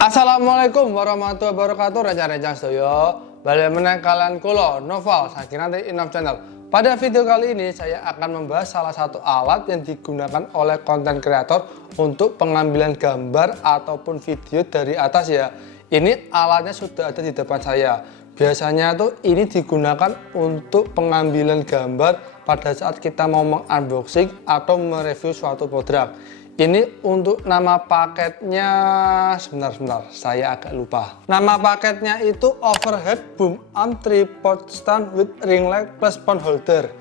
Assalamualaikum warahmatullahi wabarakatuh. Rencang-rencang sedaya, balik meneh kalian kula Noval saking nanti Innov Channel. Pada video kali ini saya akan membahas salah satu alat yang digunakan oleh konten kreator untuk pengambilan gambar ataupun video dari atas ya. Ini alatnya sudah ada di depan saya. Biasanya tuh ini digunakan untuk pengambilan gambar pada saat kita mau mengunboxing atau mereview suatu produk. Ini untuk nama paketnya, sebentar, saya agak lupa. Nama paketnya itu Overhead Boom Arm Tripod Stand with Ring Light plus Phone Holder.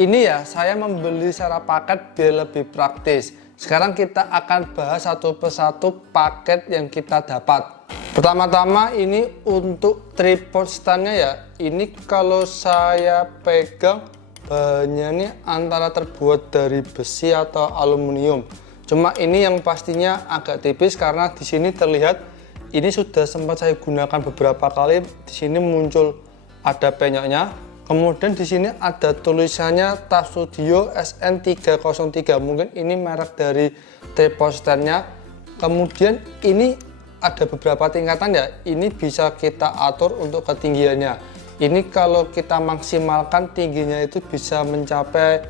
Ini ya, saya membeli secara paket biar lebih praktis. Sekarang kita akan bahas satu persatu paket yang kita dapat. Pertama-tama ini untuk tripod standnya ya. Ini kalau saya pegang bahannya ini antara terbuat dari besi atau aluminium. Cuma ini yang pastinya agak tipis karena di sini terlihat ini sudah sempat saya gunakan beberapa kali. Di sini muncul ada penyoknya. Kemudian di sini ada tulisannya TAF Studio SN303. Mungkin ini merek dari tripod standnya. Kemudian ini ada beberapa tingkatan ya. Ini bisa kita atur untuk ketinggiannya. Ini kalau kita maksimalkan tingginya itu bisa mencapai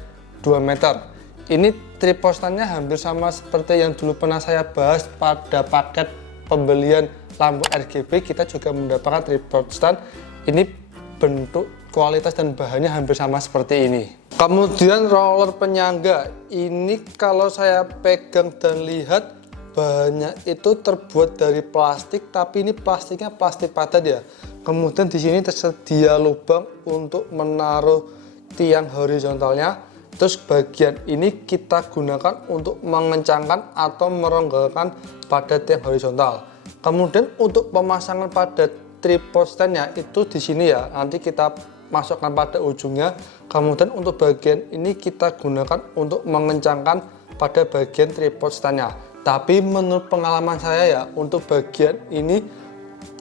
2 meter. Ini tripod standnya hampir sama seperti yang dulu pernah saya bahas pada paket pembelian lampu RGB. Kita juga mendapatkan tripod stand. Ini bentuk, kualitas dan bahannya hampir sama seperti ini. Kemudian roller penyangga. Ini kalau saya pegang dan lihat bahannya itu terbuat dari plastik, tapi ini plastiknya plastik padat ya. Kemudian di sini tersedia lubang untuk menaruh tiang horizontalnya. Terus bagian ini kita gunakan untuk mengencangkan atau meronggalkan pada tiang horizontal. Kemudian untuk pemasangan pada tripod standnya itu di sini ya. Nanti kita masukkan pada ujungnya. Kemudian untuk bagian ini kita gunakan untuk mengencangkan pada bagian tripod standnya. Tapi menurut pengalaman saya ya, untuk bagian ini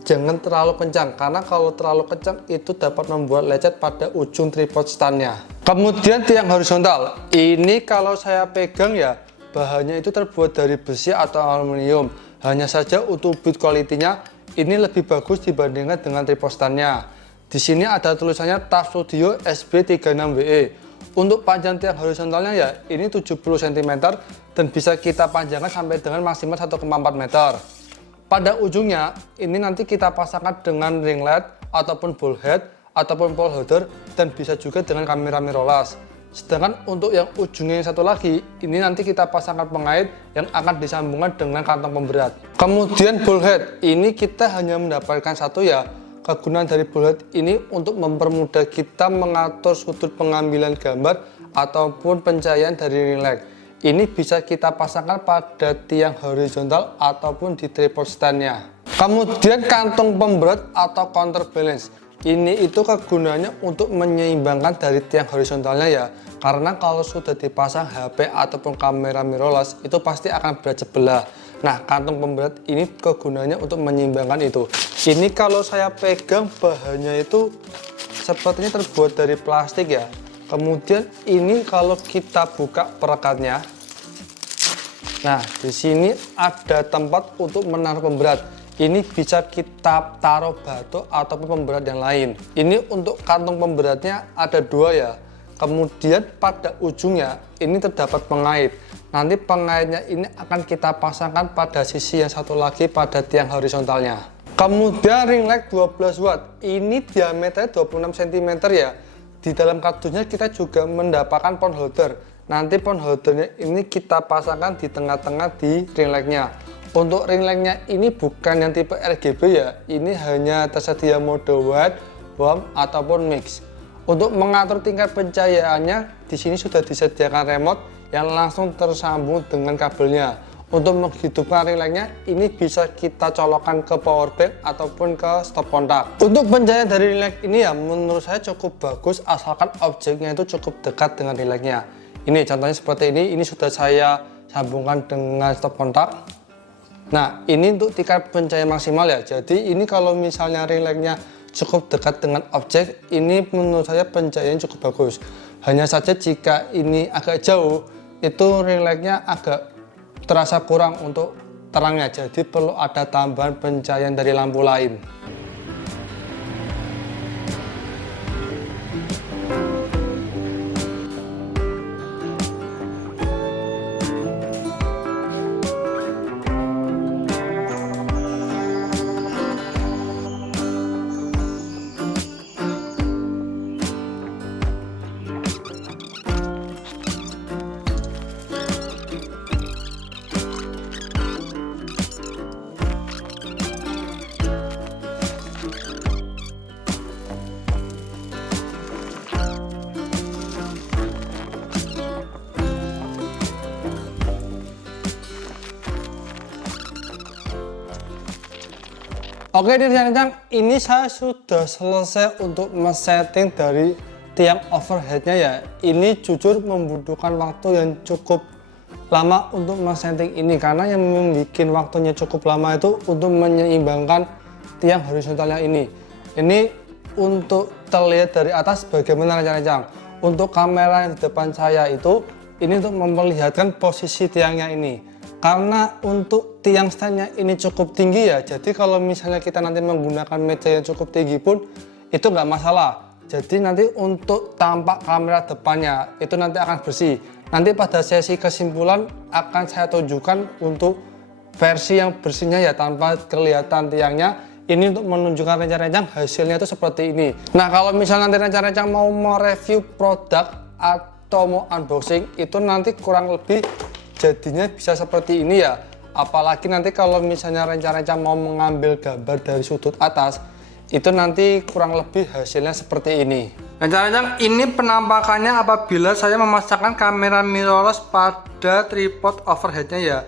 jangan terlalu kencang, karena kalau terlalu kencang itu dapat membuat lecet pada ujung tripod standnya. Kemudian tiang horizontal, ini kalau saya pegang ya, bahannya itu terbuat dari besi atau aluminium. Hanya saja untuk build quality-nya ini lebih bagus dibandingkan dengan tripod standnya. Di sini ada tulisannya TAF Studio SB36WE. Untuk panjang tiang horizontalnya ya, ini 70 cm dan bisa kita panjangkan sampai dengan maksimal 1,4 meter. Pada ujungnya ini nanti kita pasangkan dengan ring light ataupun ball head ataupun phone holder dan bisa juga dengan kamera mirrorless. Sedangkan untuk yang ujungnya yang satu lagi ini nanti kita pasangkan pengait yang akan disambungkan dengan kantong pemberat. Kemudian ball head ini kita hanya mendapatkan satu ya. Kegunaan dari ball head ini untuk mempermudah kita mengatur sudut pengambilan gambar ataupun pencahayaan dari ring light. Ini bisa kita pasangkan pada tiang horizontal ataupun di tripod standnya. Kemudian kantong pemberat atau counterbalance. Ini itu kegunaannya untuk menyeimbangkan dari tiang horizontalnya ya. Karena kalau sudah dipasang HP ataupun kamera mirrorless itu pasti akan berat sebelah. Nah, kantong pemberat ini kegunaannya untuk menyeimbangkan itu. Ini kalau saya pegang bahannya itu sepertinya terbuat dari plastik ya. Kemudian ini kalau kita buka perekatnya, nah di sini ada tempat untuk menaruh pemberat. Ini bisa kita taruh batu ataupun pemberat yang lain. Ini untuk kantong pemberatnya ada dua ya. Kemudian pada ujungnya ini terdapat pengait. Nanti pengaitnya ini akan kita pasangkan pada sisi yang satu lagi pada tiang horizontalnya. Kemudian ring light 12 watt. Ini diameternya 26 cm ya. Di dalam kardusnya kita juga mendapatkan phone holder. Nanti phone holdernya ini kita pasangkan di tengah-tengah di ring light-nya. Untuk ring light-nya ini bukan yang tipe RGB ya. Ini hanya tersedia mode white, warm ataupun mix. Untuk mengatur tingkat pencahayaannya di sini sudah disediakan remote yang langsung tersambung dengan kabelnya. Untuk menghidupkan ring light-nya ini bisa kita colokkan ke power bank ataupun ke stop kontak. Untuk pencahayaan dari ring light ini ya menurut saya cukup bagus asalkan objeknya itu cukup dekat dengan ring light-nya. Ini contohnya seperti ini sudah saya sambungkan dengan stop kontak. Nah ini untuk tingkat pencahayaan maksimal ya. Jadi ini kalau misalnya ring light-nya cukup dekat dengan objek, ini menurut saya pencahayaan cukup bagus. Hanya saja jika ini agak jauh, itu ring light-nya agak terasa kurang untuk terangnya, jadi perlu ada tambahan pencahayaan dari lampu lain. Oke rencana ini saya sudah selesai untuk men-setting dari tiang overheadnya ya. Ini jujur membutuhkan waktu yang cukup lama untuk men-setting ini, karena yang membuat waktunya cukup lama itu untuk menyeimbangkan tiang horizontalnya ini. Ini untuk terlihat dari atas bagaimana rencana. Untuk kamera yang di depan saya itu, ini untuk memperlihatkan posisi tiangnya ini. Karena untuk tiang standnya ini cukup tinggi ya, jadi kalau misalnya kita nanti menggunakan meja yang cukup tinggi pun itu nggak masalah. Jadi nanti untuk tampak kamera depannya itu nanti akan bersih. Nanti pada sesi kesimpulan akan saya tunjukkan untuk versi yang bersihnya ya, tanpa kelihatan tiangnya. Ini untuk menunjukkan rencang-rencang hasilnya itu seperti ini. Nah kalau misalnya nanti rencang-rencang mau mereview produk atau mau unboxing, itu nanti kurang lebih jadinya bisa seperti ini ya. Apalagi nanti kalau misalnya rencana-rencana mau mengambil gambar dari sudut atas, itu nanti kurang lebih hasilnya seperti ini. Rencana-rencana ini penampakannya apabila saya memasangkan kamera mirrorless pada tripod overheadnya ya.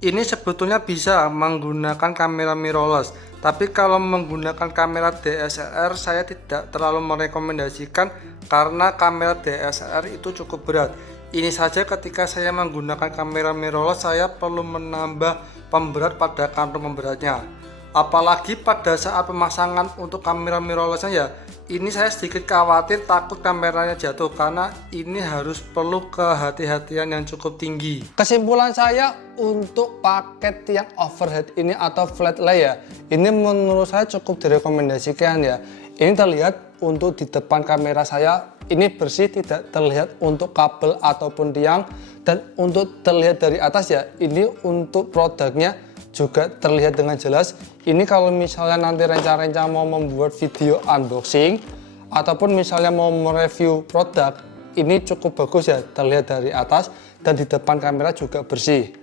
Ini sebetulnya bisa menggunakan kamera mirrorless, tapi kalau menggunakan kamera DSLR saya tidak terlalu merekomendasikan karena kamera DSLR itu cukup berat. Ini saja ketika saya menggunakan kamera mirrorless saya perlu menambah pemberat pada kantong pemberatnya. Apalagi pada saat pemasangan untuk kamera mirrorlessnya ya, ini saya sedikit khawatir takut kameranya jatuh karena ini harus perlu kehati-hatian yang cukup tinggi. Kesimpulan saya untuk paket tiang overhead ini atau flat lay ya, ini menurut saya cukup direkomendasikan ya. Ini terlihat untuk di depan kamera saya ini bersih, tidak terlihat untuk kabel ataupun tiang, dan untuk terlihat dari atas ya, ini untuk produknya juga terlihat dengan jelas. Ini kalau misalnya nanti rencana-rencana mau membuat video unboxing ataupun misalnya mau mereview produk, ini cukup bagus ya, terlihat dari atas dan di depan kamera juga bersih.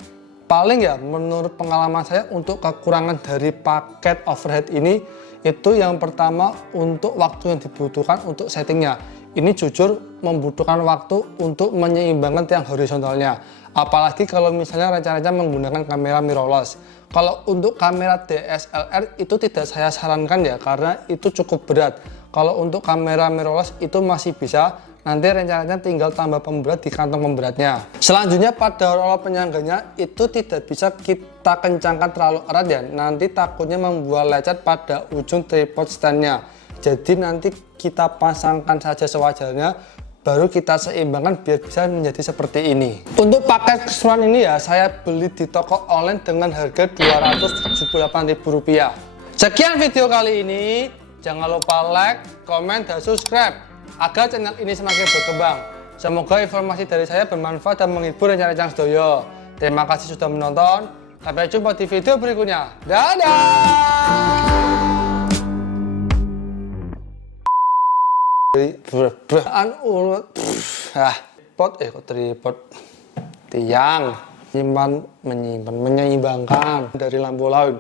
Paling ya menurut pengalaman saya untuk kekurangan dari paket overhead ini itu yang pertama untuk waktu yang dibutuhkan untuk settingnya. Ini jujur membutuhkan waktu untuk menyeimbangkan tiang horizontalnya. Apalagi kalau misalnya rencana-rencana menggunakan kamera mirrorless. Kalau untuk kamera DSLR itu tidak saya sarankan ya, karena itu cukup berat. Kalau untuk kamera mirrorless itu masih bisa, nanti rencananya tinggal tambah pemberat di kantong pemberatnya. Selanjutnya pada roller penyangganya itu tidak bisa kita kencangkan terlalu erat ya, nanti takutnya membuat lecet pada ujung tripod standnya. Jadi nanti kita pasangkan saja sewajarnya, baru kita seimbangkan biar bisa menjadi seperti ini. Untuk paket keseluruhan ini ya saya beli di toko online dengan harga Rp278.000. Sekian video kali ini, jangan lupa like, komen, dan subscribe agar channel ini semakin berkembang. Semoga informasi dari saya bermanfaat dan menghibur rencana-rencana sedoyo. Terima kasih sudah menonton, sampai jumpa di video berikutnya. Dadah! Tripod tiang menyeimbangkan dari lampu lain